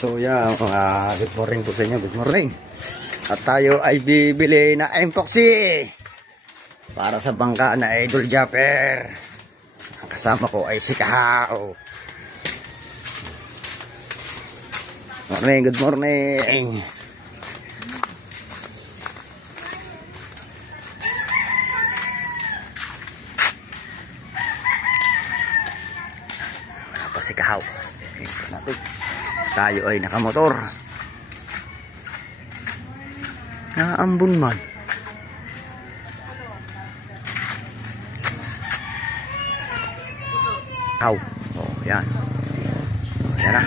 So yeah, good morning po sa inyo, good morning. At tayo ay bibili na epoxy para sa bangka na Idol Japper. Ang kasama ko ay si Kahaw. Morning, good morning. Wala pa si Kahaw. Tayo ay nakamotor. Naambun man. Aw. Oh, yan. Oh, yan na.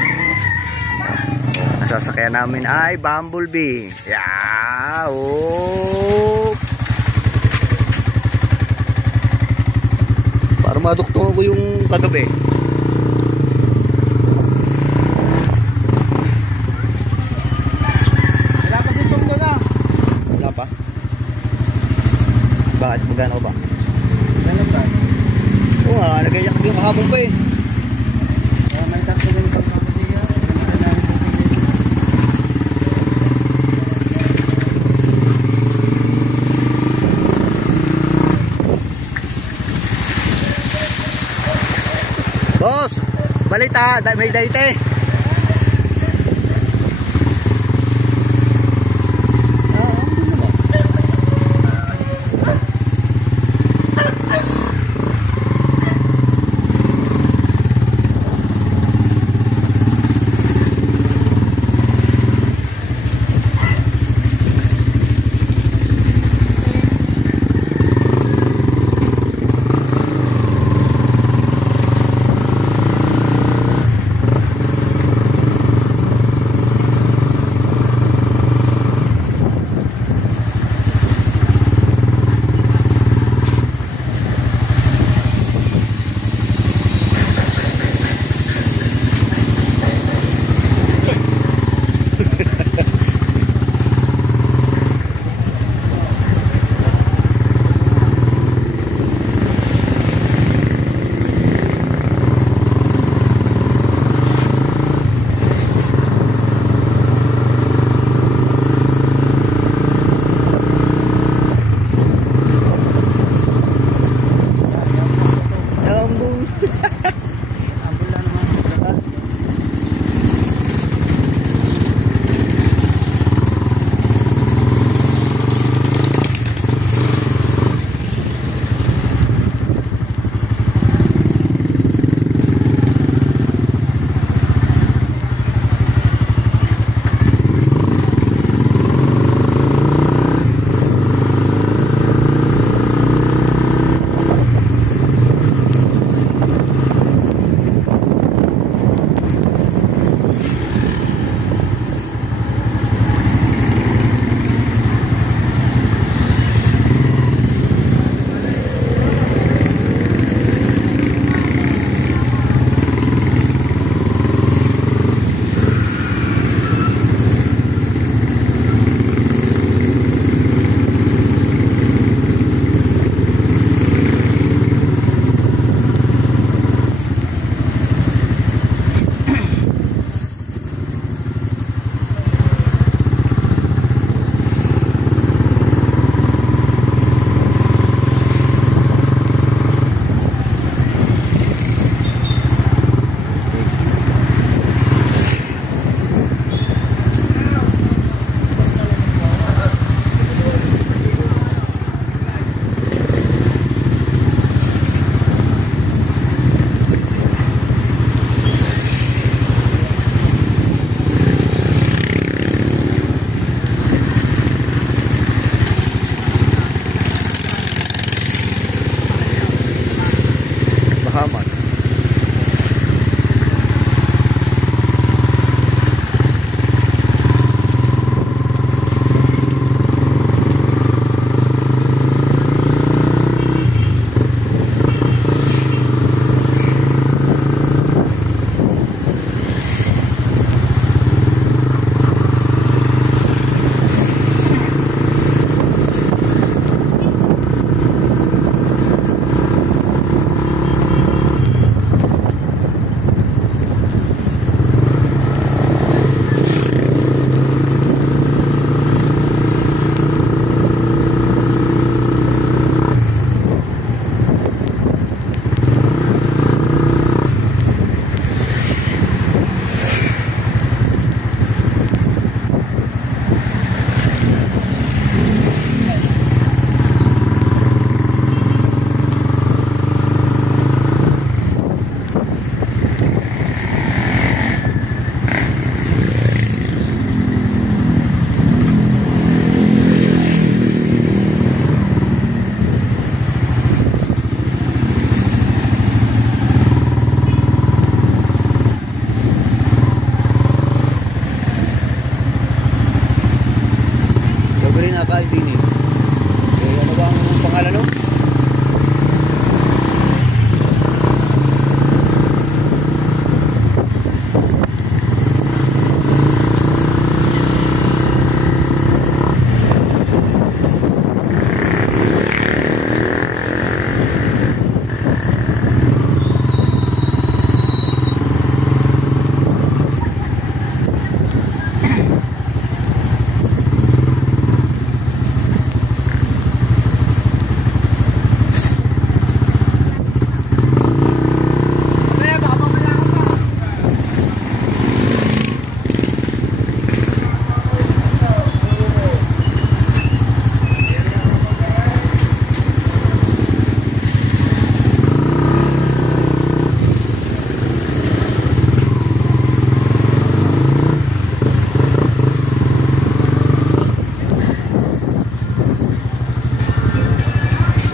Ang sasakyan namin ay Bumblebee. Yeah. Oh. Para maduktungan ko yung kagabi. Bakit? Magkano ba? Ganun ba? Oo nga, nagayak yung kahapon pa eh. May taso din pang kapatiga. Boss, balita, may daite. mga kaibini. Eh, ano ba ang pangalan no?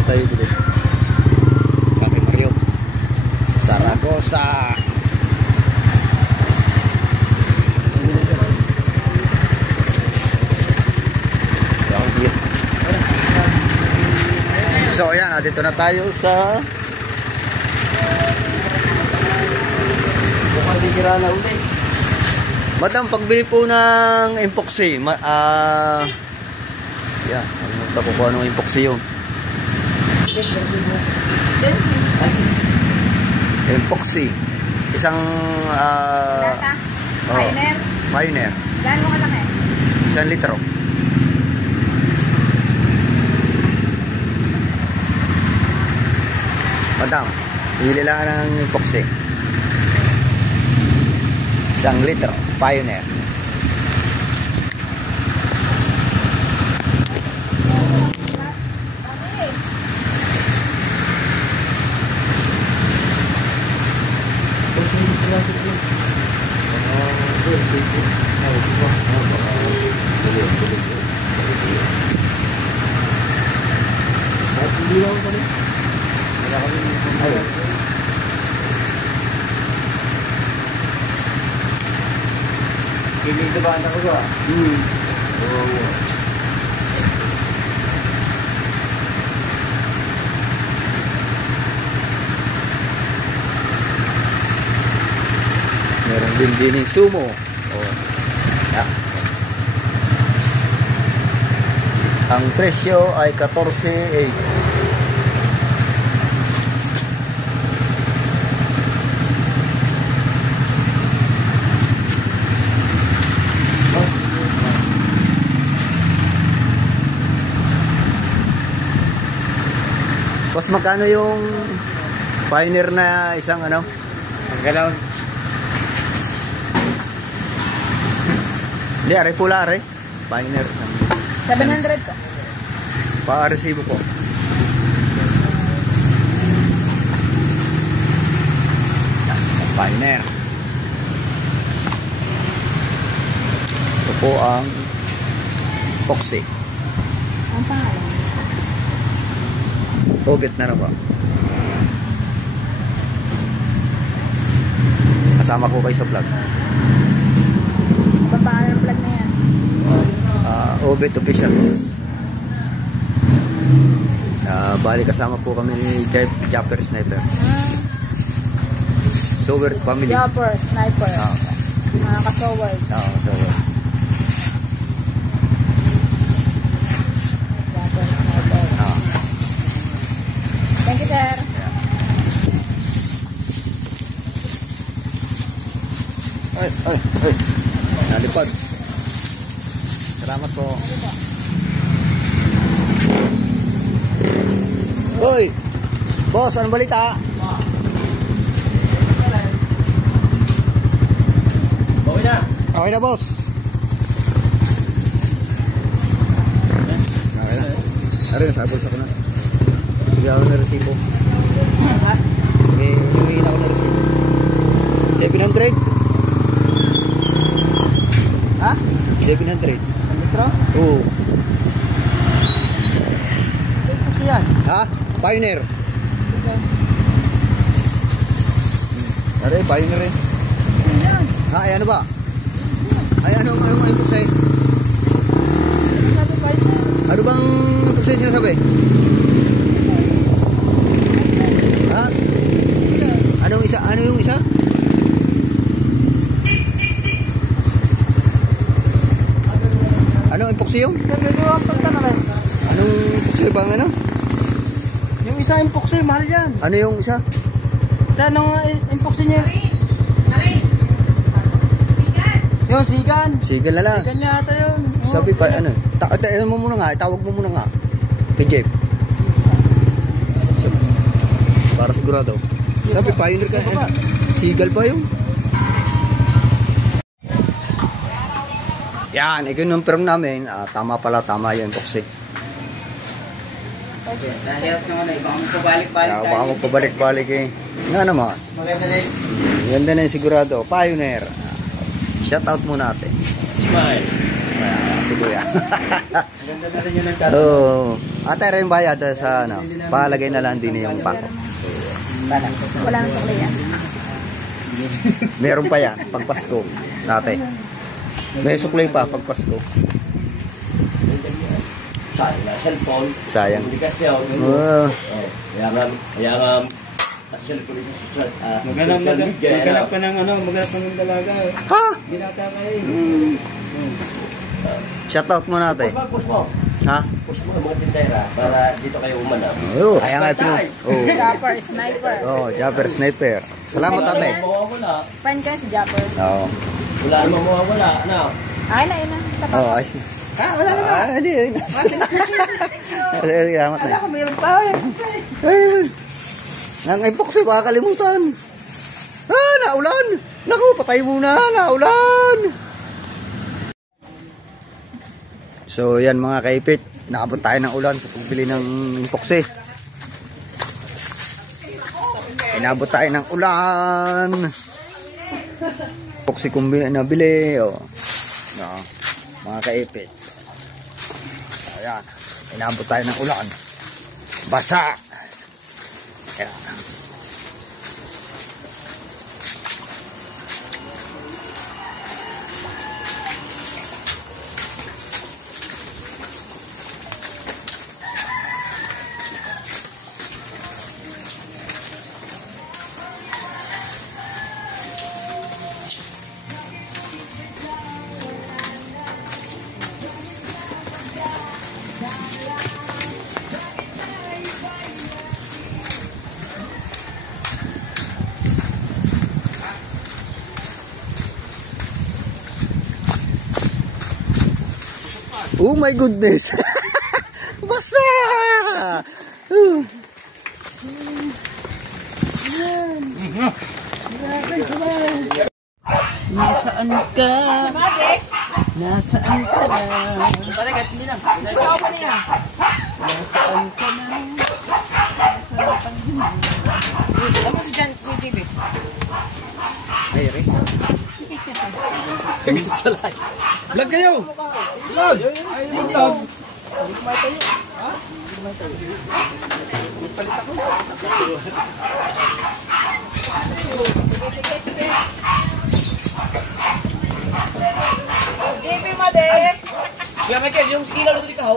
Tayo dito. Kami Mario. Saragosa. So ayan, dito na tayo sa Bukang di Kirana ulit. Madam, pagbili po ng epoxy. Yan, ano ba po kung anong epoxy yun? Epoxy. Isang Data? Pioneer? Pioneer. Gaano mo kalaki? 1 litro. Madam, bili lang ng epoxy. 1 litro. Pioneer. Kilig na ba anak ko ba? Meron din dining sumo. Oh. Yeah. Ang presyo ay 14.8. Boss, magkano yung Pioneer na isang ano? Ang galaw. Hindi, are pula are. Pioneer. 700 po. Pa-resibo po. Pioneer. Ito po ang epoxy. Ang pangalan? Ugat na ba? Kasama ko kayo sa vlog. Ang pangalan ng vlog na yan? Ugat official. Bali kasama po kami ni Japper Sniper. Sowert family. Jumper, sniper. Mga kasoward. Sowert. Jumper, sniper. Thank you, sir. Ay. Nalipad. Salamat po. Hoy! Boss, anong balita? Okay na. Okay na, boss. Okay na. Ari, sabol sa ko na. Bigyan ako na resibo. May inuwiin ako na resibo. 700? Ha? 700. Ang litro? Oo. Ito po siya. Ha? Pioneer. Ari, Pioneer eh. Ha, ay ano ba? Ay, anong ipok sa'yo? Sabi pa ito. Anong epoxy yun? Nagagawa ang pagka na rin. Anong epoxy bang ano? Yung isa epoxy, mahal yan. Ano yung isa? Anong epoxy niya? Yung sigan. Sigal na lang. Sigan yata yun. Sabi pa, ano? Mo muna nga, itawag mo muna nga. Kay Jeff. Para sigurado. Sabi, pioneer ka. Sigal pa yun. Yan, ikinumperm namin. Tama pala, tama yung epoxy. Okay, nahirap naman na ibang pabalik-balik tayo. Baka magpabalik-balik eh. Nga naman. Maganda na yun. Ganda na yung sigurado. Pioneer. Shout out muna natin. Smile. Si Kuya. Maganda na rin yun ang tatlo. Oo. Ate, rin bayad sa ano. Palagay na lang din yung pako. Wala nang sukli yan. Meron pa yan. Pag Pasko. Ate. May suklay pa pag Pasko. Sayang na cellphone. Sayang. Hindi kasi ako. Kaya nga, cellphone ito. Maghanap ka ng dalaga. Ha? Ginata ka eh. Shout out muna natin. Push mo. Ha? Push mo ang mga tindera para dito kayo umanap. Oo. Kaya nga Oh. Japper, sniper. Oh, Japper Sniper. Salamat ate. Mawawala. Friend ka si Japper. Oo. Wala namang mawawala. Ano? Ay na, ina. Oh, ayos. Wala naman. Hindi. Salamat na. Mayroon pa eh. Nang epoxy, baka kalimutan. Naulan. Naku, patay muna. Naulan. So, yan mga kaipit. Naabot tayo ng ulan sa pagbili ng epoxy. Inabot tayo ng ulan. Epoxy kung nabili. Oh. No, mga kaipit. Ayan. Inabot tayo ng ulan. Basa. Ayan. Oh my goodness. Basta. Nasaan ka? Nasaan ka na? Balik, hindi lang. Nasaan ka na? Nasaan ka na? Tapos si Jan, si JB. Ay, Rick. Vlog kayo! Vlog! Ay, vlog! JB, made! Kaya Michael, yung ilaw na ito ikaw.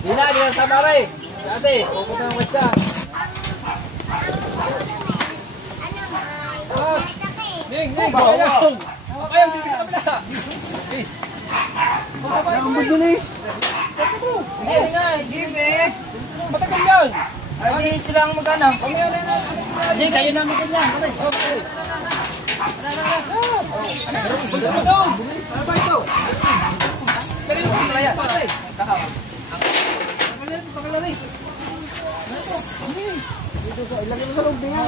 Di na sama rin. Dati, pupunta ng wetsa. Ning, ayaw. Ayaw, dito sa kabila. Ang budo na eh. Hindi nga, hindi. Matagal yan. Ay, di silang magana. Hindi, kayo namin ganyan. Okay. Ano ba ito? Pero yung pamilya. Dito sa ilagay mo sa loob niya.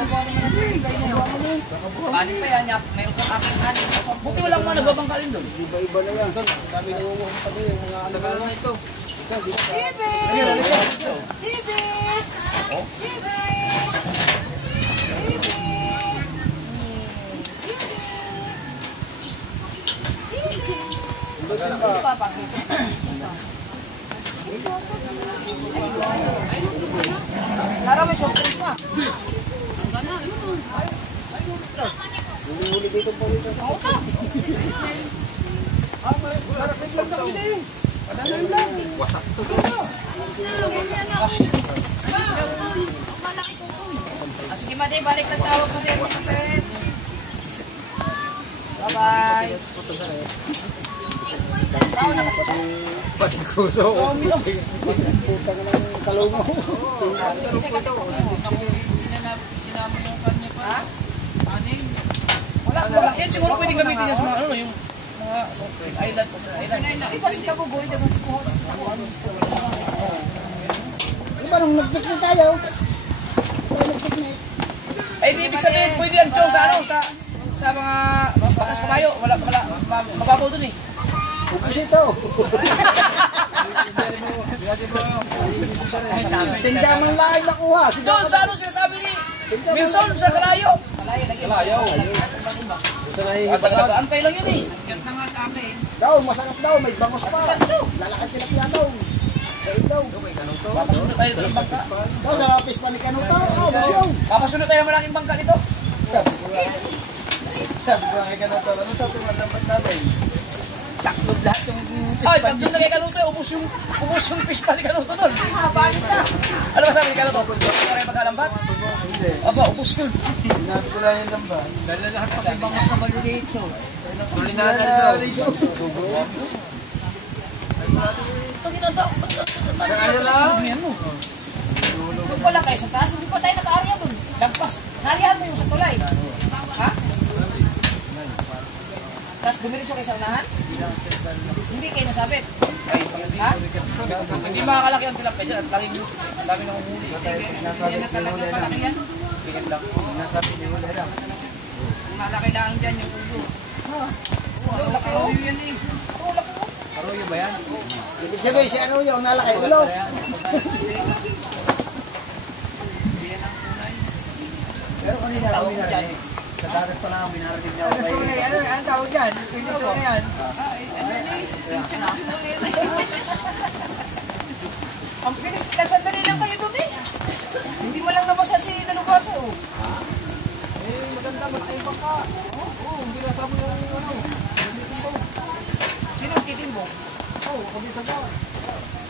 Kanin pa yan, mayroon kang aking kanin. Buti walang mga nagbabangkalin doon. Iba-iba na yan. Kami nangunguha pa din yung mga alagal na ito. Lara, may soft drinks pa. Huli dito po dito sa auto. Marapit lang kami din. Padalan lang. Wasak ito. Sige, Mate, balik ng tawag mo din. Bye-bye. Pagkuso. Putang ng salong mo. Sinama yung kanya pa. Ha? Aning? Wala. Yan siguro pwede gamitin niya sa mga ano, yung mga island. Di ba si Kabugoy? Ano ba nung nag-picnic tayo? Ay, di ibig sabihin, pwede yan, Chong, sa ano, sa mga bakas kamayo. Wala, mababaw dun eh. Bukis ito. Tindaman lang nakuha. Doon, sa ano sinasabi ni Wilson, sa Kalayo. Kalayaw. At nag-aantay lang yun eh. Daw, masarap daw. May bangos pa. Lalakad sila piya daw. Sa ilaw. Papasunod tayo ng bangka. Daw, sa lapis pa ni Kanuta. Masyaw. Papasunod tayo ng malaking bangka dito. Sabi ko nga Kanuta. Ano ito? Tumatambad namin. Taklob lahat yung Ay, pag doon na kay Kanuto, ubus yung fish pa ni Kanuto doon. Bakit na? Ano ba sabi ni Kanuto? Kung kayo magkalambat? Aba, ubus yun. Sinabi ko lang yung lambat. Dahil lahat pa kay bangos na maliliit to. Tuloy na dito. Ito ginagawa. Ano lang? Yan mo. Doon pala kayo sa taas, hindi pa tayo naka-area doon. Lagpas, narihan mo yung sa tulay. Ha? Tapos dumiritso kayo sa unahan? Hindi kayo nasabit. Ha? Hindi makakalaki ang tilapia dyan. Ang dami nang umuli. Hindi na talaga palaki yan. Tingin lang. Malaki lang dyan yung ulo. Laki ulo yan eh. Laki ulo. Arroyo ba yan? Ibig sabihin si Arroyo ang nalaki ulo. Pero kanina kami narinig. Sa dagat pa lang binarinig niya ako kayo. Ano tawag dyan? Hindi ko na yan. Ang bilis, sandali lang kayo doon eh. Hindi mo lang nabasa si Dalubasa oh. Maganda matayong bangka. Oo, hindi nasama yung ano. Sino ang titimbong? Oo, pag sa daw.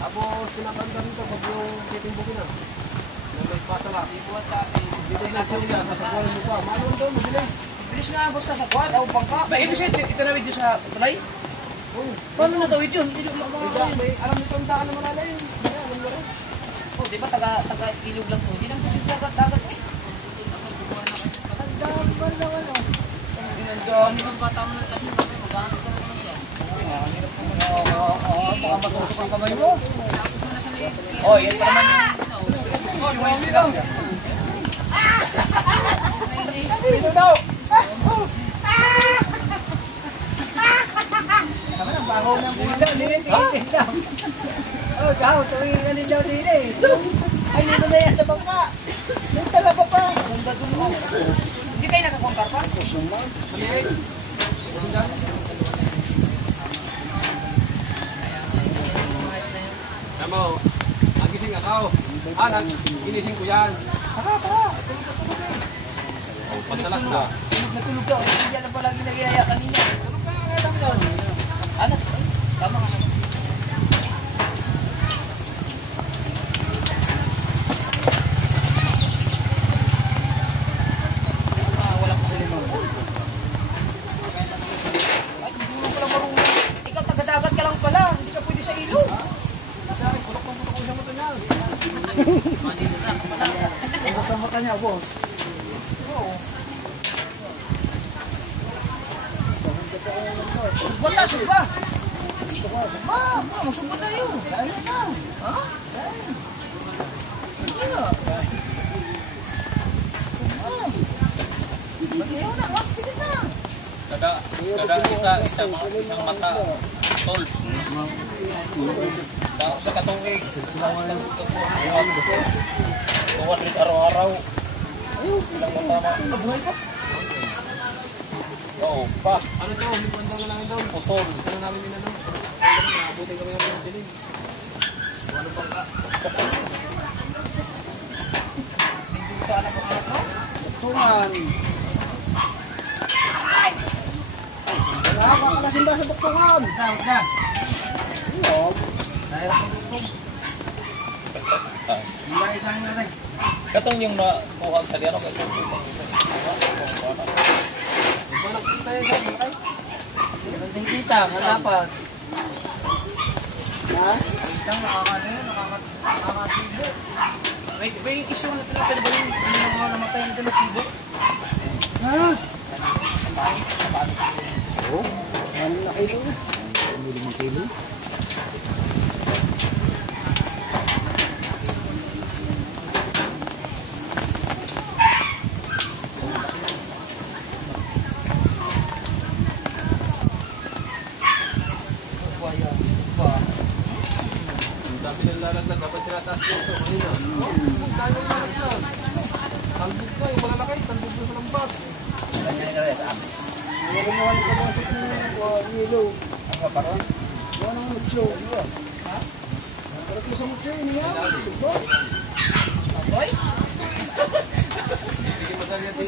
Tapos pinakanda rito pag yung titimbogin na. May pasala. Ibuhat sa akin. Dito na sila, sasakuan mo pa. Malong doon, mabilis. Bilis nga basta sa kwan, o bangka. Ba, ibig sabihin, itanawid yun sa tulay? Oo. Paano natawid yun? Hindi mo May alam nito ang daan na malalim. Alam mo rin. oh, di ba taga-ilog lang po? Hindi lang kasi sa dagat eh. Ang daan ba na ano? Hindi bang bata mo na tayo kami mag-aano ka naman yan? Baka matusok ang kamay mo. Oh, yan pa naman yung... Dito daw! Tama na, bago ng bulan. Dinitingin lang. Oh, kao, tuwing nga ninyo din eh. Ay, dito na yan sa bangka. Dito talaga pa. Ganda dun mo. Hindi kayo nagkakongkar pa? Namo, nagising ako. Ginising ko yan. Oh, pagtalas na. Natulog ka. Hindi yan na palagi nagyaya kanina. Ano? Tama nga. Wala po sila mga. Ay, hindi mo pala marunong. Ikaw, taga-dagat ka lang pala. Hindi ka pwede sa ilog. Ano sa mata niya, boss? Oo. Sugbon na, sugba. Sugba, magsugbo tayo. Kaya na. Ha? Kaya. Sugba. Mag-ihaw na, pili na. Kada isang mata. Tol. Sa katuwig. 200 araw-araw. Ilang matama. Mabuhay pa. Oo, pa. Ano to? Lipuan daw lang doon. Putol. Ano namin minano? Abutin kami ng dilim. Ano ba ka? Hindi ka na mga to. Tuktungan. Wala pa kalasimba sa tuktungan. Tawag na. Huwag. Dahil ako tuktung. Hindi isang natin. Katong yung nakuha sa diyan kasi Hindi kita, dapat. Ha? Isang nakakatibo. May issue na talaga ba yung mga namatay na talatibo? Ha? Oo. Ano na kilo? Ano limang kilo?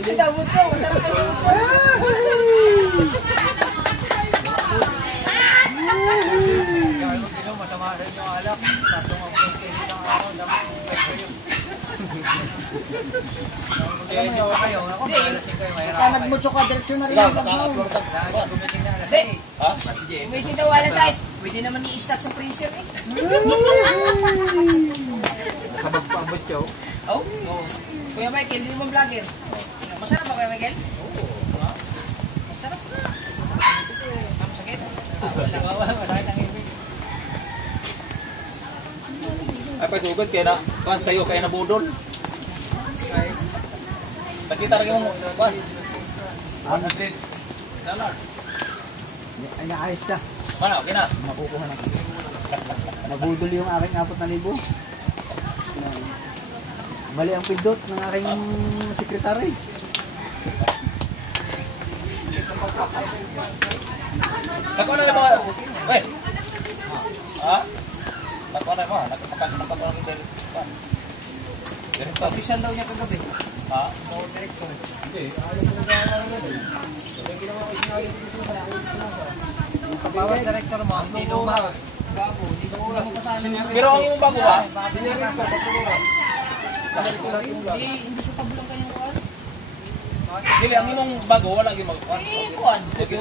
Tidak muncul, masarap kayo muncul. Masama rin yung alak. Tatlong ang isang araw, dapat mag-flex kayo. Kaya hindi pa kayo. Ako, malalasing kayo. Kaya nagmucho ka, diretso na rin yung vlog mo. Gumiting na alas 6. ha? May daw alas 6. Pwede naman i-stack sa freezer eh. Nasabag pa ang batyaw. Oh, oh. Kuya Michael, hindi mo vlogger. Masarap ba Kuya Michael? Oo. Masarap ka. Ang sakit. Masakit ang ibig. Ay pasugod kay na kan sayo kay na budol. Nakita rin yung kan. Ano din? Dalar. Ay, naayos ka. Mana, okay na. Makukuha na. Nabudol yung aking 4,000. Mali ang pindot ng aking sekretary. Nako na yung mga... Eh! Ha? Nako na yung mga... Nagpapakakita ng direktor. Direktor. Pisan daw niya kagabi. Ha? Oo, director. Bawat director mo, hindi lumabas. Bago, hindi sa ulas. Pero ang yung bago ha? Hindi sa tablang kanyang kuwan. Dili, ang imong bago, wala yung magkuhan. Eh, kuwan. Okay.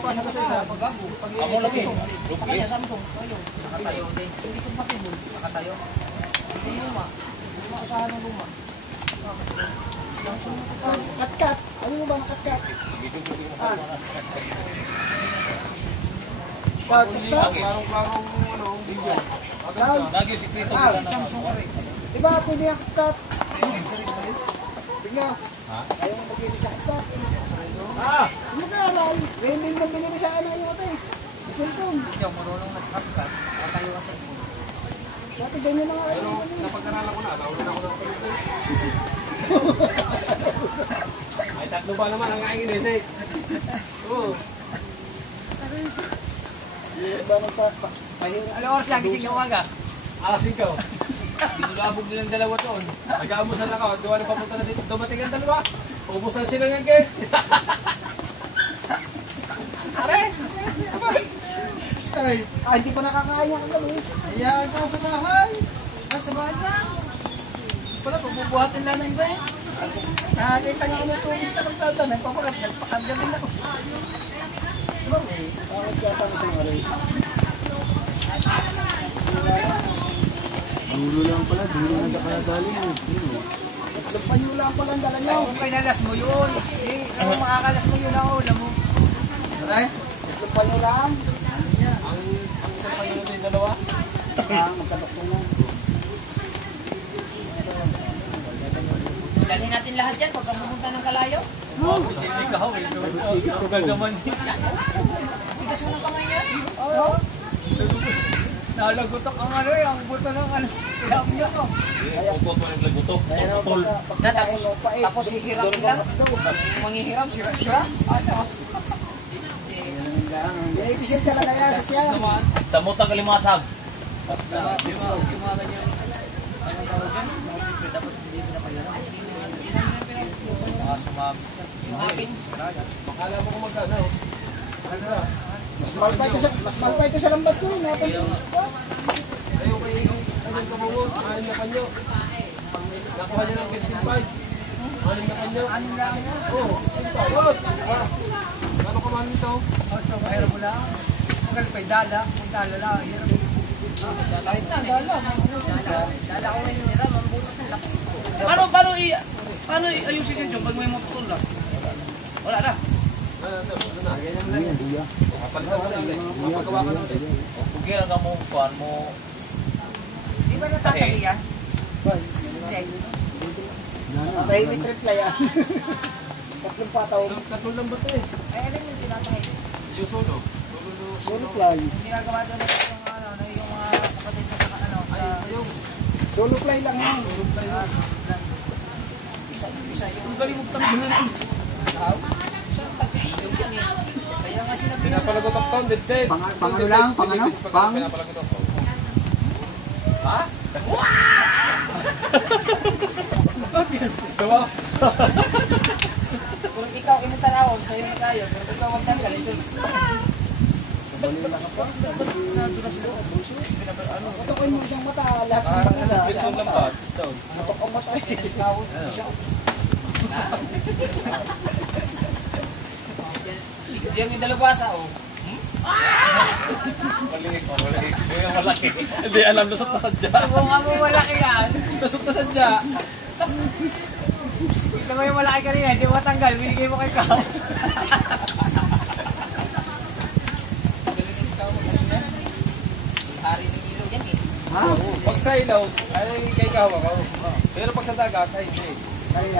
Pagago. Amo lagi. Sa Rupi. kanya, Samsung. Ayun. Nakatayo. Hindi compatible. Nakatayo. Hindi luma. Hindi mausahan ng luma. Kat-kat. Ano mo ba kat-kat? Kat-kat. Lagi sikreto nila na. Diba pwede ang kat-kat? Bigla. Ha? Ayaw mo mag-ibig sa kat-kat. Ah! Mag-aaral. Kaya hindi mo binili sa ano yung ate. Yung cellphone. Hindi ako marunong na sa kapkat. Nakatayo ka sa phone. Dati ganyan mga ano. Napag-aralan ko na. Nauna na ako ng palito. Ay, tatlo ba naman ang aking inisip? Oo. Yung ba magpapahirap? Ano oras lang gising yung umaga? Alas 5. Binulabog nilang dalawa doon. Nag-aamusan ako. Diwa na papunta na dito. Dumating ang dalawa. Ubusan sila ng gate. Are! Ay, hindi pa nakakain ang kagabi. Hayaan ka sa bahay. Sa bahay lang. Wala, pagbubuhatin lang ng iba eh. Nakakita nga ako ng tubig sa kalsada. Nagpapakagabi na ako. Diba? Bakit kaya tanong sa'yo, Aray? Dulo lang pala. Dulo na nakagaling eh. Nagpayo lang pala ang dala nyo. Kung kinalas mo yun. Kung makakalas mo yun ako, alam mo. Aray? Nagpayo lang. Ang isang payo din dalawa. Magkatoktungan. Dalhin natin lahat yan pagka pumunta ng Kalayaw. Mga sindi ka ho. Tugal naman din. Tigas mo ng kamay yan. Oo. Nalagutok ang ano eh, ang buto ng ano. Ilam niya ko. Pupot mo naglagutok. Puputol. Tapos hihiram lang. Manghihiram, sira-sira. Ano? Efficient talaga yan sa tiyan. Sa mutang kalimasag. Yung mga ganyan. Ano tawag yan? Dapat hindi pinapayaran. Mga sumami. Yung akin. Akala mo kung magkano. Mas mahal pa ito sa lambat ko. Ayaw kayo yung anong kamawon. Ayaw na kanyo. Nakuha niya ng 15.5. Ano na kanya? Ano lang yan? Oo. Ano ka man ito? So, mayroon mo lang. Magaling pa yung dala. Kung dala lang. Kahit na, dala. Dala ko ngayon nila. Mambutas ang laki. Paano ayusin yan, Jom? Pag may maputol lang? Wala na. Mapagawa ka nun. Kung kailan ka mo, kuhan mo. Di ba natatali yan? Tayo may tripla yan. Tatlong pataw. Tatlong lang ba ito eh? Ay, alam yung tinatay. Yung solo. Solo fly. Yung ginagawa doon yung mga kapatid na sa ano. Yung solo fly lang yan. Solo fly lang. Isa yung galing mong tambunan lang. Isang tag-iilog yan eh. Kaya nga sinabi na. Pinapalagot ang town, dead. Pang ano lang? Pang ano? Pang? Pinapalagot ang town. Ha? Diba? Kung ikaw inutanawag, sa'yo na tayo. Pero kung ikaw magtanggal, ito. Balila ka pa? Nadula sila ang buso. Matokin mo isang mata. Lahat ng mata. Bitson lang ba? Matok ang mata eh. Diyan yung dalawasa, oh. Malingig. Yung malaki. Hindi alam, nasot na sadya. Kung nga mo malaki yan. Nasot na sadya. Ito mo yung malaki kanina, hindi mo matanggal. Binigay mo kay Kao. Hari ng ilog yan eh. Pag sa ilaw, ay kay kawa ka. Pero pag sa dagat, ay hindi.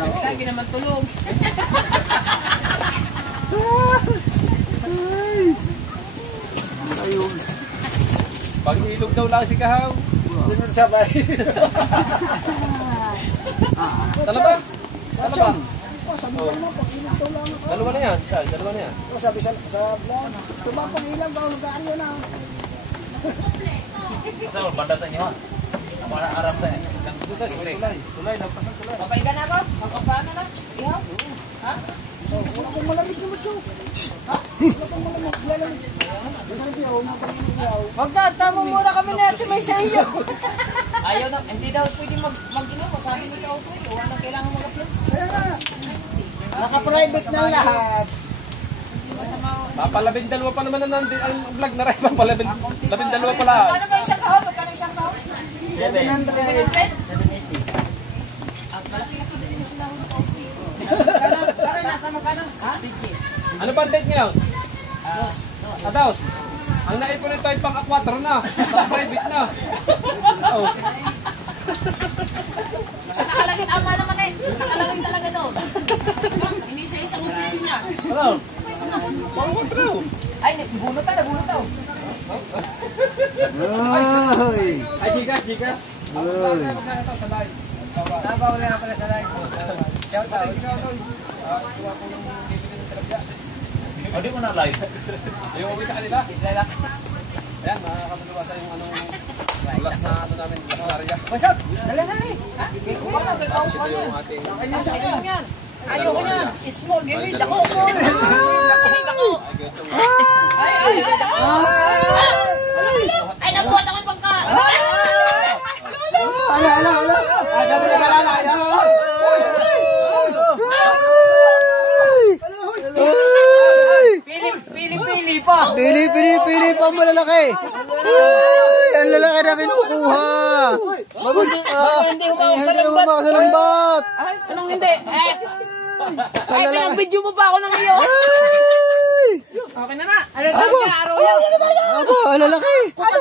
Lagi naman tulog. Ayun. Pag ilog daw lang si Kahaw. Sunod sabay. Tala ba? Tala ba? Sabi ko naman, pag-ilag daw lang ako. Dalawa na yan. Dalawa na yan. Sabi sa vlog, tumapang-ilag daw, nagaan yun ah. Saan? Banda sa inyo ha? Para arap sa inyo. Tulay. Nagpasang tulay. Papaigan na ako? Magpapaano na? Ihaw? Ha? Wala kong malamig na macho. Ha? Wala kong malamig. Lalamig. Masarap yaw, napag-iyaw. Wag na, tama muna kami natin may sa iyo. Ayaw na, hindi daw pwede mag-inom. Sabi nila auto eh, wala nang kailangan mag-upload. Naka-private na lahat. Papalabing dalawa pa naman ang vlog na rin. Papalabing dalawa pala. Magkano ba isang kahon? Magkano isang kahon? 700. 780. Ang malaki-laki din yung sila ng auto eh. Kaya nasa magkano? 60K. Ano ba ang date ngayon? Adaos. Ang naipon nito ay pang-aquatro na. Pang-private na. Oo. Nakalagin ama naman eh. Nakalagin talaga doon. Hindi sa isang ulit niya. Ano? Pang-aquatro. Ay, bunot na. Ay! Ay, Gigas. Sabaw na pala sa live. Shout out. O, di mo na live. Yung uwi sa kanila. Ayan, nakakatuluwasa yung last na namin, last na area. Basot! Dala na rin. Kaya ko ba na, kaya kaos pa Yung yan. ating... Ayoko yan. Ayoko yan. Small, gawin. Dako. Dako. Ay, nagbuhat ako yung pangka. Ala! Aga mo na kalala! Pili pa. Pili pang malalaki! Ay! Ang lalaki na kinukuha! Hindi humawak sa lambat! Anong hindi? Ay, pinag-video mo pa ako ng iyo. Okay na na. Ano tawag ka, araw yan? Aba, ang lalaki! Kupat.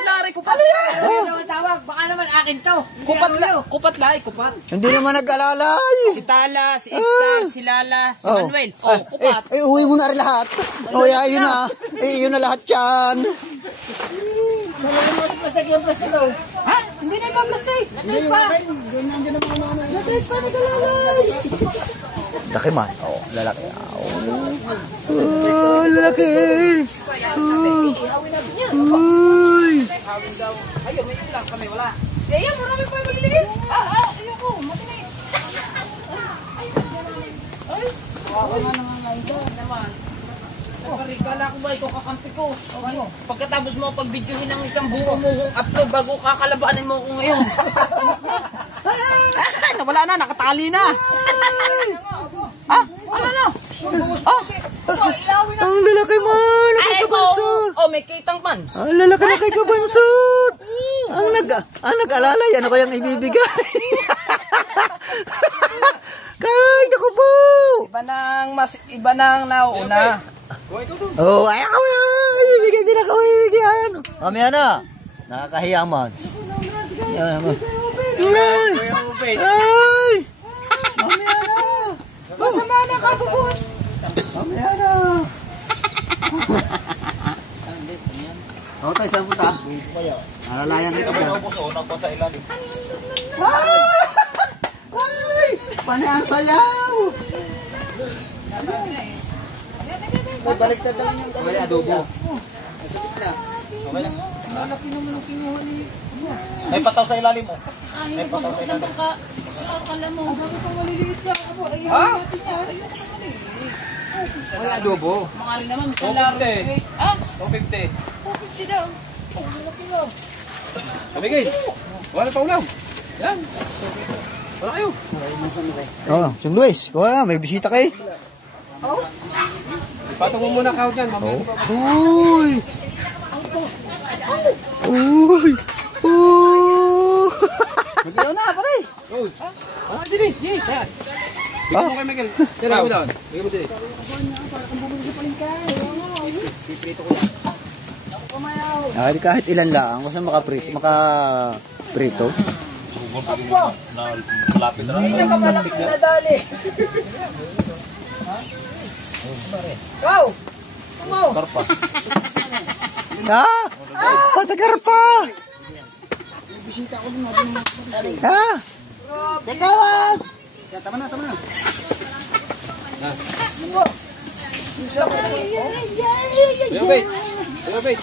Ano tawag? Baka naman akin to. Kupat. Hindi naman nag-alalay! Si Tala, si Ista, si Lala, si Manuel. Oh, kupat. Uwi mo na rin lahat! O, yun na! Yun na lahat yan! Plastic daw. Ha? Hindi na ibang plastic. Natay pa. Natay pa, nag-alalay. Laki man. Oo, lalaki. Oh, lalaki. Ihawin natin yan. Uy. Ihawin daw. Ayun, may ilang kami, wala. Ayan, marami pa yung maliliit. Ayoko, matinay. Ay. Ako na naman lang ito. Pare, kala ko ba ikaw kakampi ko? Pagkatapos mo pag-videohin ng isang buo mo kung upload bago kakalabanin mo ko ngayon. Nawala na, nakatali na. Ha? Ano na? Ang lalaki mo! Lakay kabansot! Oh, may kitang man. Ang lalaki na kay kabansot! Ang nag-alala, yan ako yung ibibigay. Kay, naku po! Iba nang nauna. Oh, ay ako yan! Ibibigay din ako, ibibigyan! Mamaya na! Nakakahiya man. Ay! Ay! Mamaya na! Masama na ka, bubun. Mamaya na! Tayo, saan punta? Alalayan kita dyan. Unang pa sa ilalim. Ay! Panay ang sayaw! Baliktad lang yung May adobo. May pataw sa ilalim mo. May pataw sa ilalim. Ha? May adobo. Mga rin naman, may laro. Ha? 250. 250 daw. Kamigay. Wala pa ulam. Yan. Wala kayo. Oh, Sung Luis, kuha, may bisita kay. Patong mo muna kao dyan. Mamaya pa. Uy! Uy! Uy! Maglaw na, pare. Oh. Ah, dili. Yan. Bigyan mo kay Miguel. Tira mo doon. Bigyan mo dili. Kahit ilan lang, basta maka-prito. Malapit na lang. Nakamalaki na dali. Kau! Kumaw! Karpa. Ha? Patagar pa! Bisita ko din natin. Ha? Teka lang! Tama na, tama na. Bigyan bait. Bigyan bait.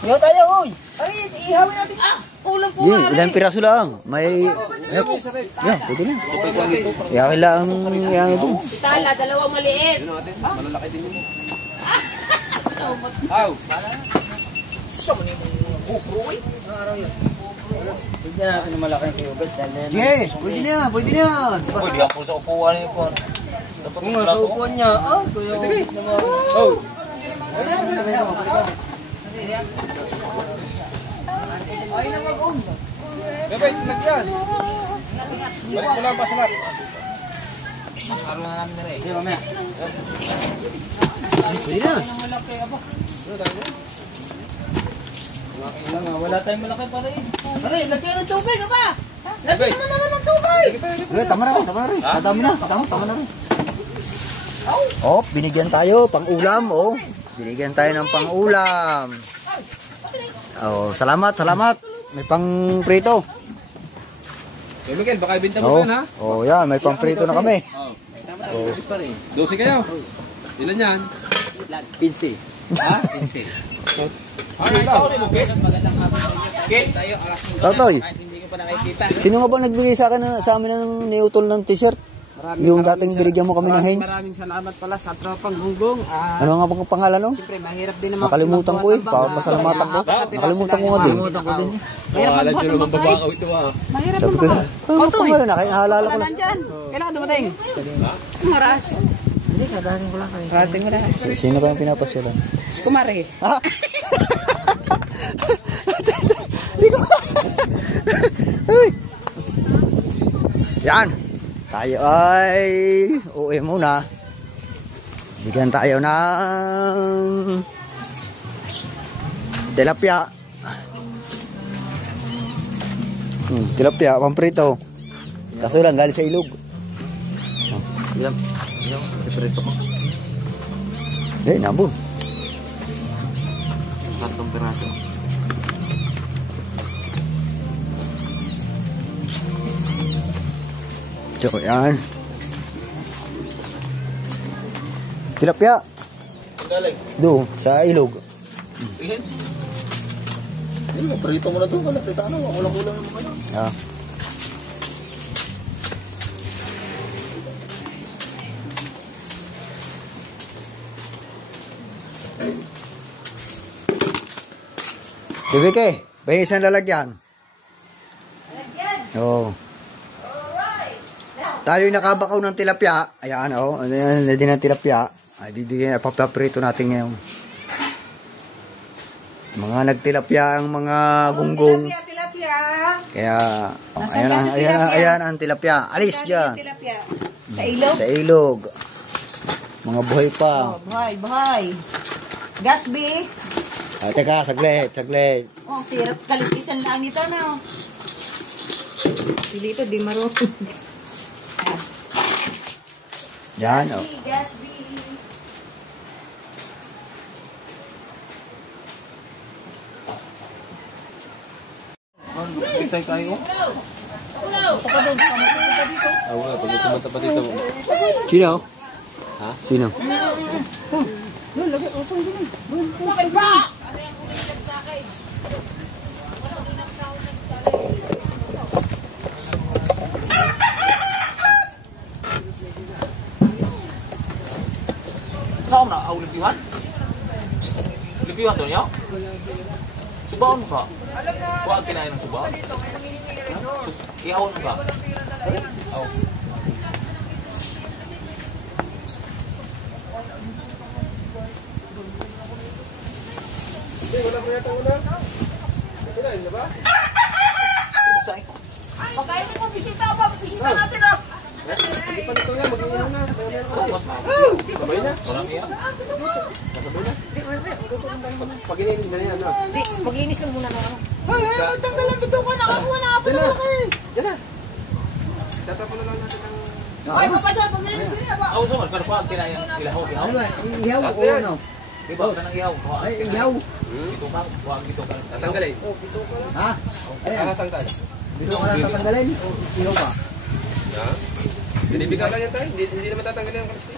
Yo tayo, oy! Ay, ihawin natin. Ulam po Hindi, ilang piraso lang. May... Yan, pwede na. Yan lang yan ito. Tala, dalawang maliit. Malalaki din yun. Aw. Siya mo na yung GoPro eh. Tignan natin yung malaking kiyubit. Yes, pwede na yan, pwede na yan. Pwede yan po sa upuan niyo po. Dapat Kung nga sa upuan niya, kuya. Oh. Ay na mag-um. Bebay, lagyan. Balik mo lang pa sa mat. Karoon na namin na rin. Hindi, mamaya. Pwede na. Malaki aba. Wala tayong malaki pa rin. Pare, lagyan ng tubig, ba? Lagyan na naman ng tubig! Tama na rin, tama na rin. Tama na, tama na rin. Oh, binigyan tayo, pang-ulam, oh. Binigyan tayo ng pang-ulam. Oh, salamat, salamat. May pang-prito. Hey Miguel, baka ibenta mo Oh, yan ha? oh, yan, may pang-prito na kami. Oh. 12 kayo. Ilan yan? 15. Ha? 15. Ay, ikaw rin mo, Kate? Magandang hapon sa inyo. Tayo, alas 5 Totoy, kahit hindi ko pa nakikita. sino nga ba nagbigay sa akin sa amin ng neutol ng t-shirt? Yung dating binigyan mo kami ng Heinz. Maraming salamat pala sa tropang gunggong. Ano nga bang pangalan, no? Siyempre, mahirap din naman. Nakalimutan ko eh. Pasalamatan ko. Nakalimutan ko nga din. Mahirap magbuhat ng mga ito ha. Mahirap Sabi ko, ano ang pangalan na? Naalala ko na. Nandyan. Kailangan dumating. Maras. Hindi, kadahin ko lang kayo. Kadahin ko lang. Sino ba ang pinapasyalan? Si Kumari. Ha? Hindi ko. Uy. Yan. Tayo ay uwi muna. Bigyan tayo ng tilapia. Tilapia, pamprito. Kaso lang, galing sa ilog. Ilang? Prito ko. Hindi, nabon. 4 piraso. So, yan. Tilapia. Galing. Doon, sa ilog. Tingin. Hindi, prito mo na doon. Malapit ano. Kulang-kulang yung mga. Ah. Bibike, may isang lalagyan. Oo. Tayo nakabakaw ng tilapia. Ayan, oh. Ayan, hindi ng tilapia. Ay, bibigyan na. Papaprito natin ngayon. Mga nagtilapia ang mga gunggong. Tilapia. Kaya, oh, ayan ang tilapia. Alis dyan. Tilapia. Sa ilog? Sa ilog. Mga buhay pa. Oh, buhay. Gasbi. Ay, teka, saglit. Oh, tirap kaliskisan lang ito, no? Sili ito, di marunong. Yan, oh. Gasbi. Tay kayo. Wala, pag kumanta pa dito. Sino? Ha? Sino? Bakit ba? Ano yung kumisan sa akin? Sao mà ông lipihan? Lipihan to niya? Subaon ka? Kuha kinain ng subaon? Ihawon ka? Oh. Pagkain mo, bisita ba? Bisita natin, ah! Hindi pa nito yan, mag-iihaw na. Sabay na, walang iya. Sabay na. Pag-inilis na yan, no? Di, maglinis lang muna ng ano. Ay, magtanggalan dito ko. Nakakuha na ako ng laki. Diyan na. Tatapon na lang natin ng... Ay, kapatid, maglinis din ba? Ako sa pero kuha kinain ilahaw. Ano ba? Ihaw o ano? Diba, ka ng ihaw. Ay, ihaw. Dito ka, kuha dito ka. Tatanggalin. Ha? Ayan. Nakasangkal. Dito ka lang tatanggalin o ihaw ba? Ha? Binibigyan lang yan tayo. Hindi naman tatanggalin ang krispy.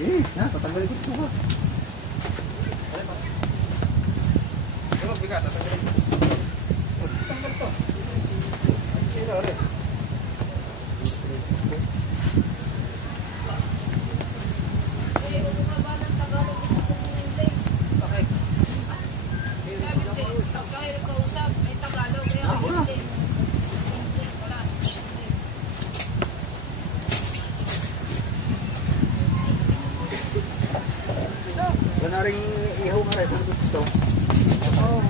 Hindi, na, tatanggalin ko dito ka. Pero bigat, tatanggalin. Tanggal to. Sino rin? Wala rin ihaw nga rin sa gusto. Oo.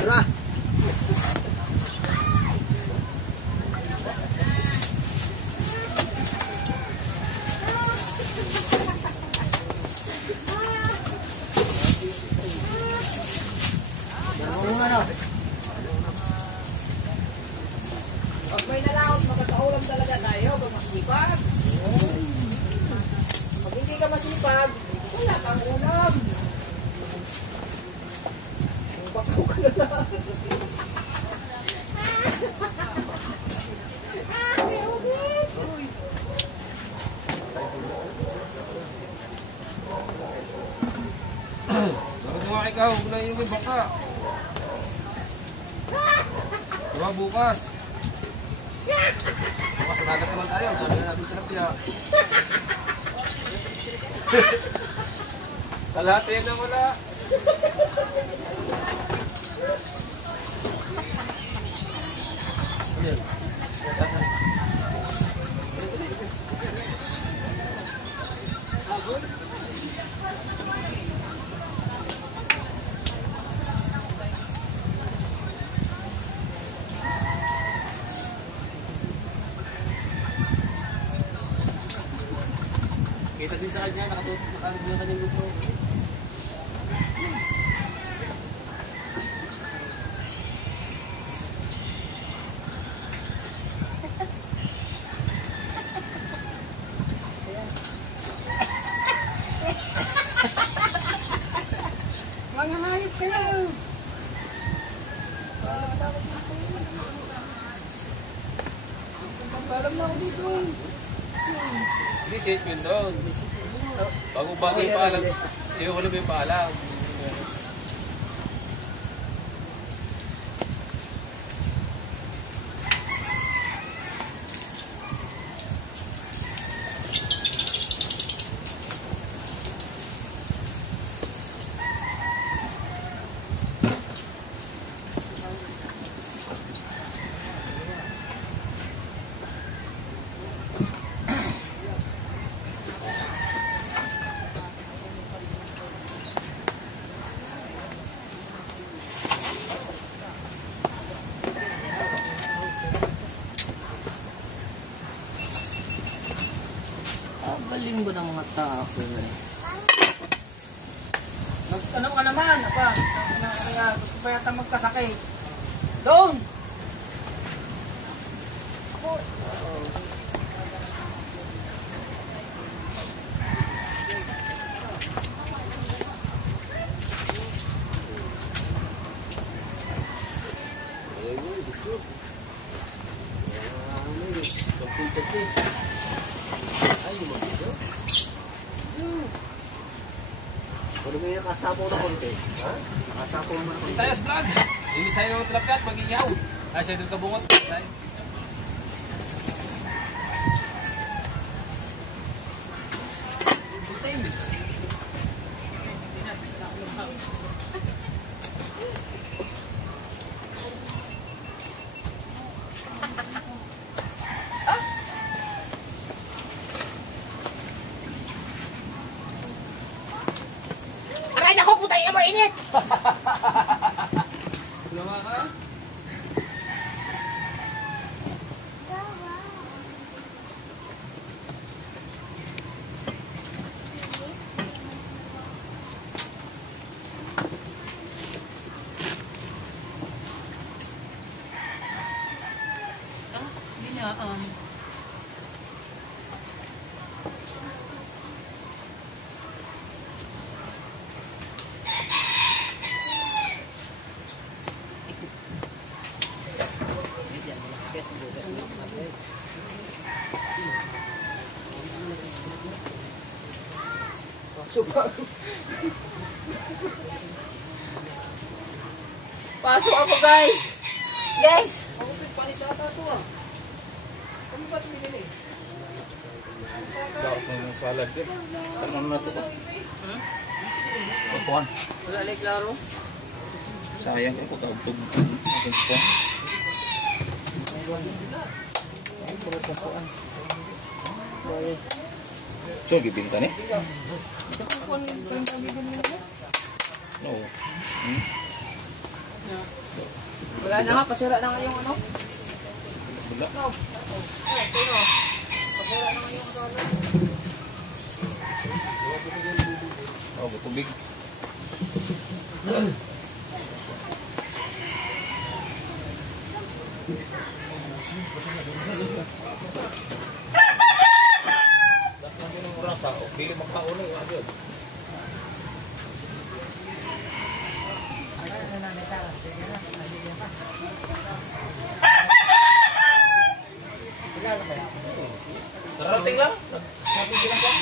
Tara. Pag may nalaot, makakaulam talaga tayo. Pag masipag. Pag hindi ka masipag, wala kang ulam. Bakso ka na lang. Bakit mga ikaw? Huwag na yung baka. Diba bukas? Bukas nagat naman tayo. Gagawin natin tilapia. Kalahati yan na wala. Kita din sa kanya, nakatutok na kanya luto. Mga hayop kayo. Alam na ako dito. Hindi safe yun doon. Bago yung paalam. Iyo ko na yung paalam. Ano ka naman, apa? Gusto pa yata magkasakit. Doon! Pwede mo yung kasapo na konti. Ha? Kasapo mo na konti. Tayas vlog. Hindi sa'yo ng tilapyat, mag-iyaw. Ay, sa'yo doon kabungot. Sa'yo. Aray, naku, putay na mainit! Lama ka? Binaan. Pasok ako, guys! Guys! Palisata to ah. Ano ba ito binili? Dapat mo yung salad din. Ano na ito ba? Kutuan. Wala like klaro. Sayang ko kaugtog. So, gibinta ni? No. Wala na nga, pasira na nga yung ano. Wala. Oh, tubig. Das na din ang rasa. O, bili magkauna yung agad. Narating lang? Napigil lang ba?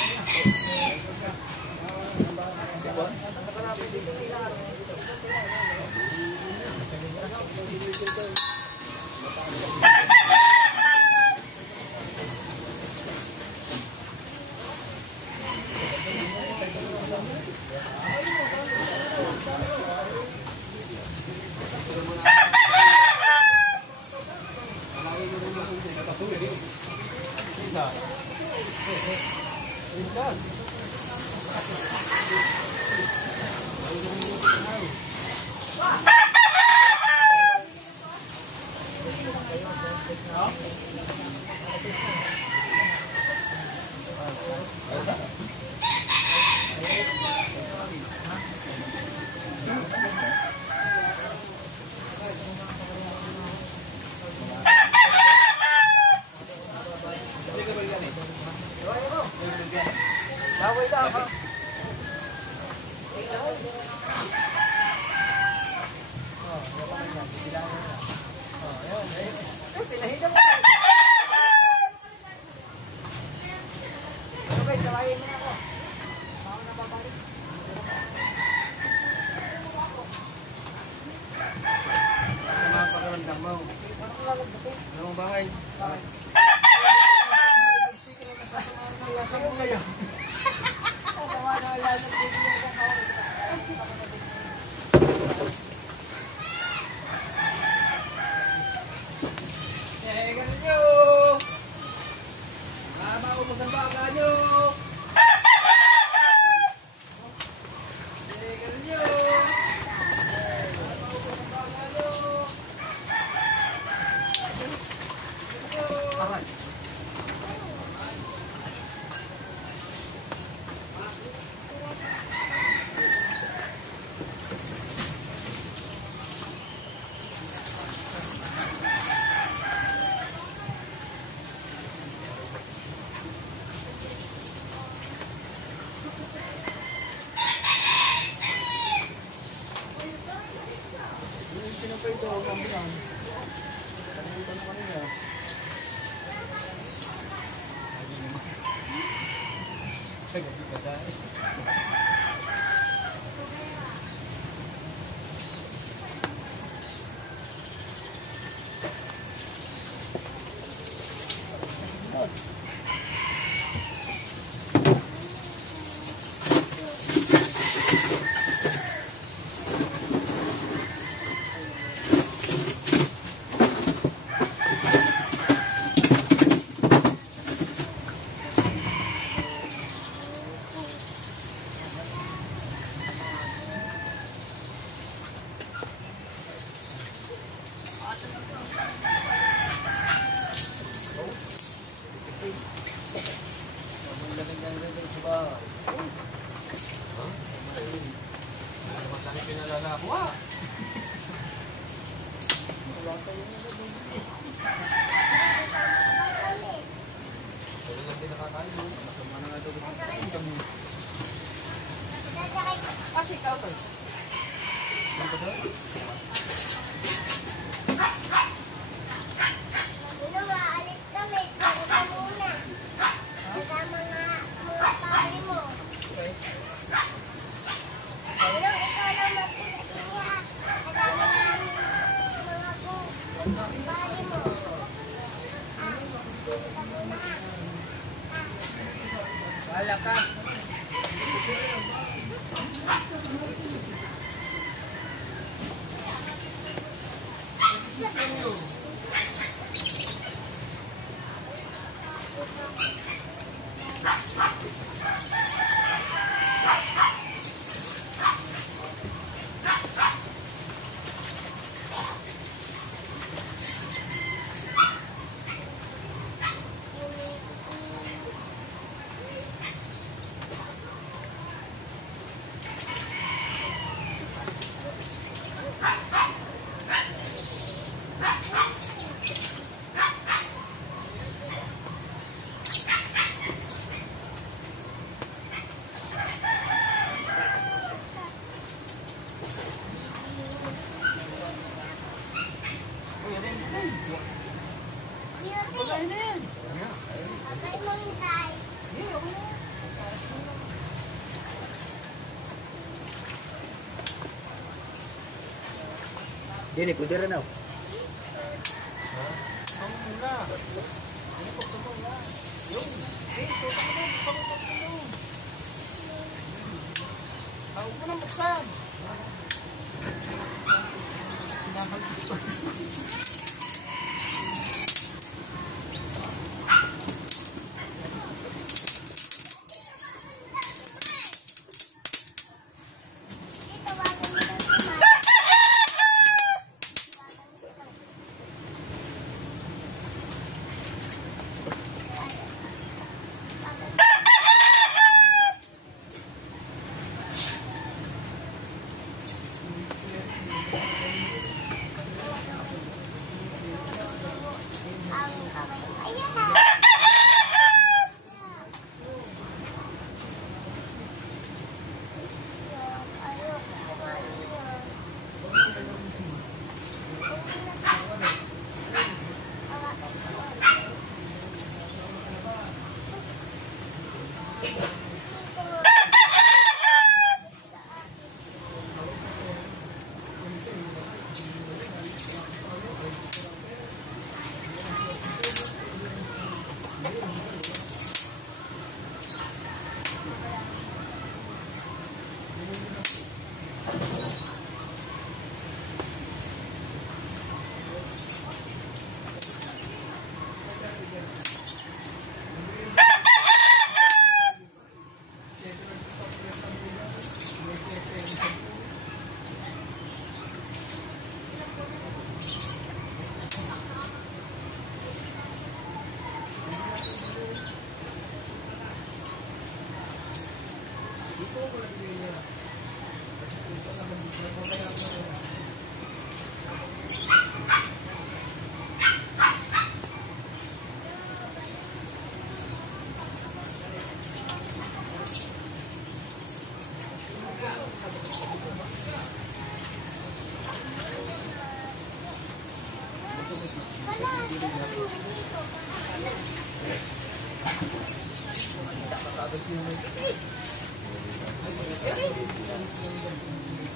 ito, kambilan. Kalimutan ko kanina. Kasi ikaw to. Aalis kami, pumunta muna. Kasama nga mga pari mo. Ilong, ikaw lang magpapasinya. Kasama namin mga pari mo. Pumunta muna. Wala ka. Abay mo hintay. Dini, kundi rin ako. Huwag mo nang buksan. Ito, wala mo lang naman.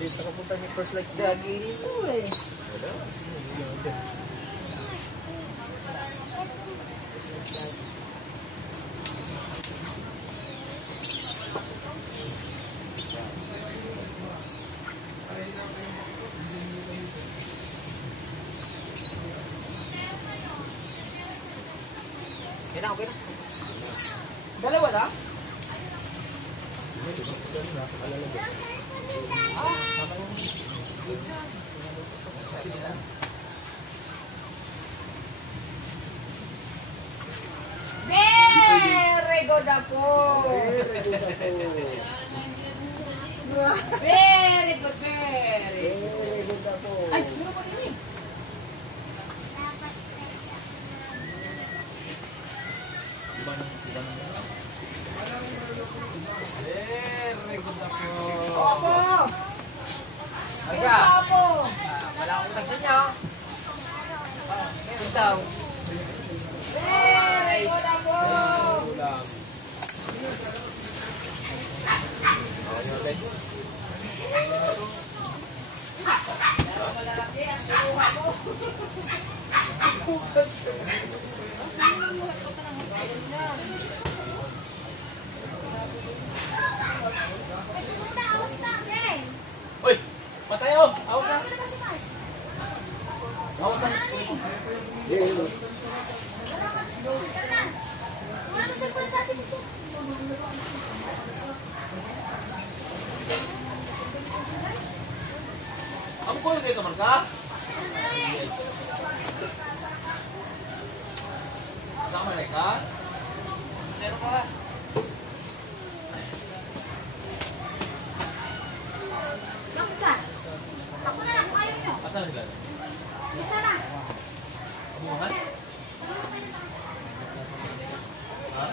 Dito ka punta niya first like Gagi dito eh. Okay na, okay na. Dalawa na? Very good ako. Very good, very good ako. Ay, meron pa din eh. Dapat Opo! Aga! Opo! Wala akong utang sa inyo. Meron daw. Very good ako! Malalaki ang kinuha mo. Uy! Patay oh! Awas na! Awas na! Ako po yung dito, Marka? Kasama na ka? Meron pa ba? Asan sila? Kamuhan? Ha?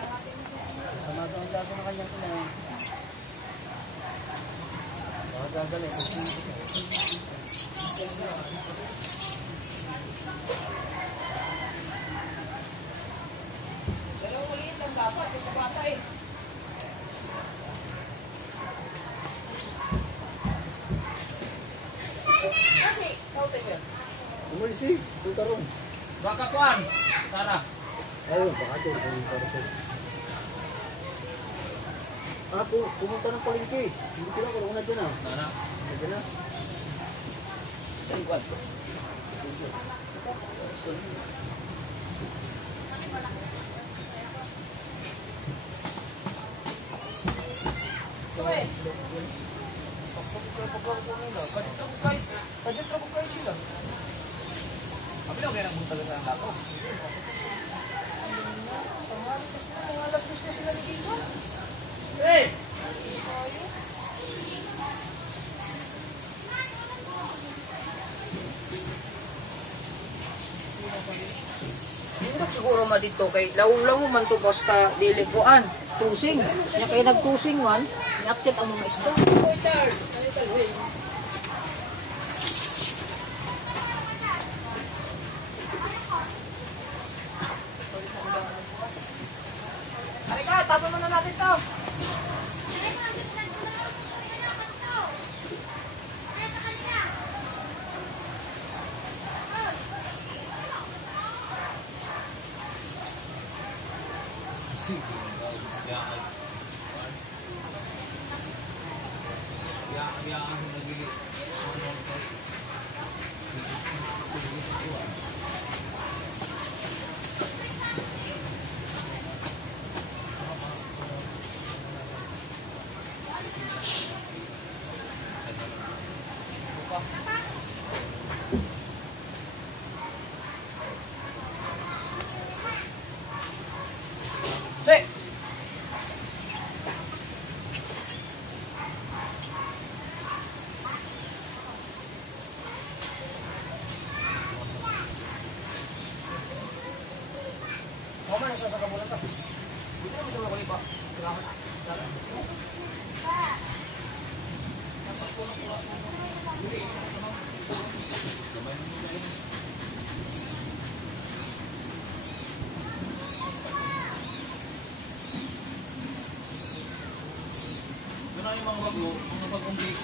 sama daw ang lasa ng kanyang kumain. Baka gagaling. Dalawang maliit lang dapat. Isa bata eh. Kasi, kautay mo yan. Umalis eh. Punta ron. Baka kuan! Tara! Ayun, baka doon. Pumunta ng palengke. Hindi ko lang kung na dyan ah. Tara! Dyan na. Sa iwan. Kadit na kayo sila. Kami lang kaya nang bunta sa lako. Alas dos na sila ni Kiko. Hey! Hindi siguro madito kay lawlaw man to basta dili kuan tusing nya kay nagtusing man nyakit ang mga isda. Halika, tapon muna natin to. Say. Kau mana sa kabulan ka? Dito mo sa mga pa. Salamat. Ito na yung mga bago, mga bagong gate.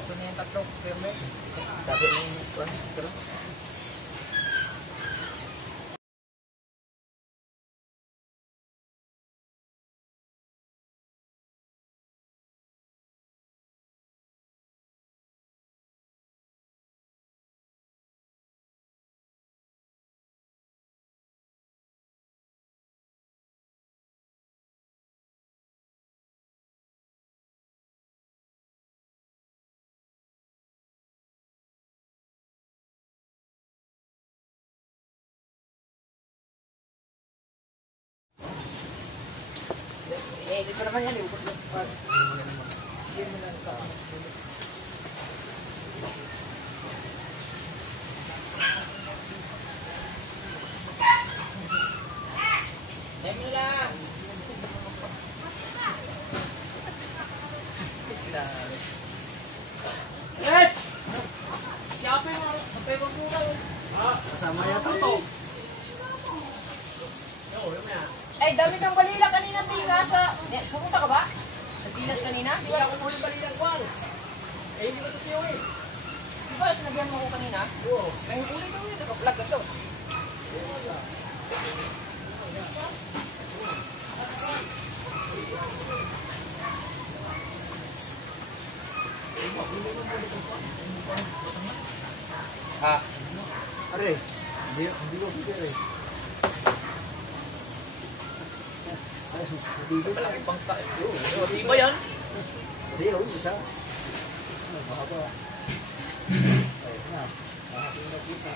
Ito na yung tatlo, permit. Sabi ng ito. Ito naman yan, ubod na. Dami na lang. Let's! Siyapin mo. Patay mo muna. Kasama yata ito. Ay, dami ng balila kanina, Tina, sa... Pupunta ka ba? Nagpilas kanina? Di ba ako muli balilang kwal? Eh, hindi ko tutiyo eh. Di ba, sinabihan mo ako kanina? Oo. May huli daw yun, naka-vlog ka to. Ha? Are, hindi ko pipir eh. Malaking bangka eh. Di ba yan? Hindi, isa. Mahaba. Ayun na. Aking nakita.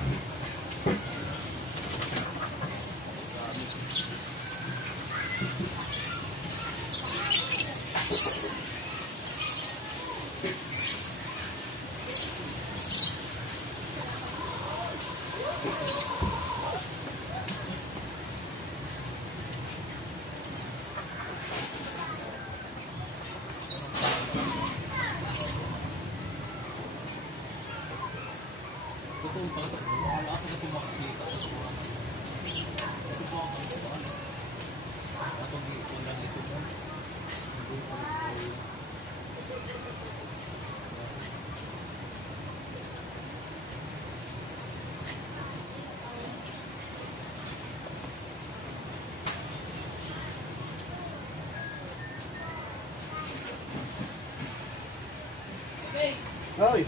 Hoy!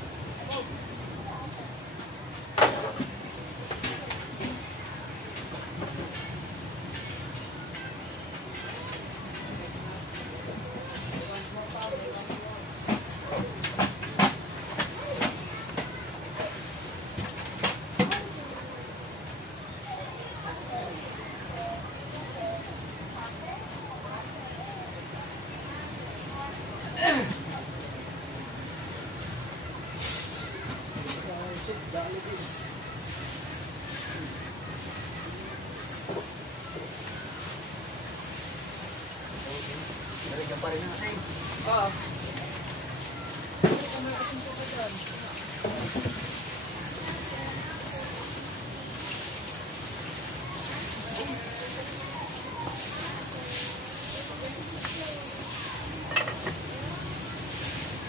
Nalagyan pa rin ng asin. Oo.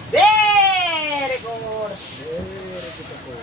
Very good. Very good po.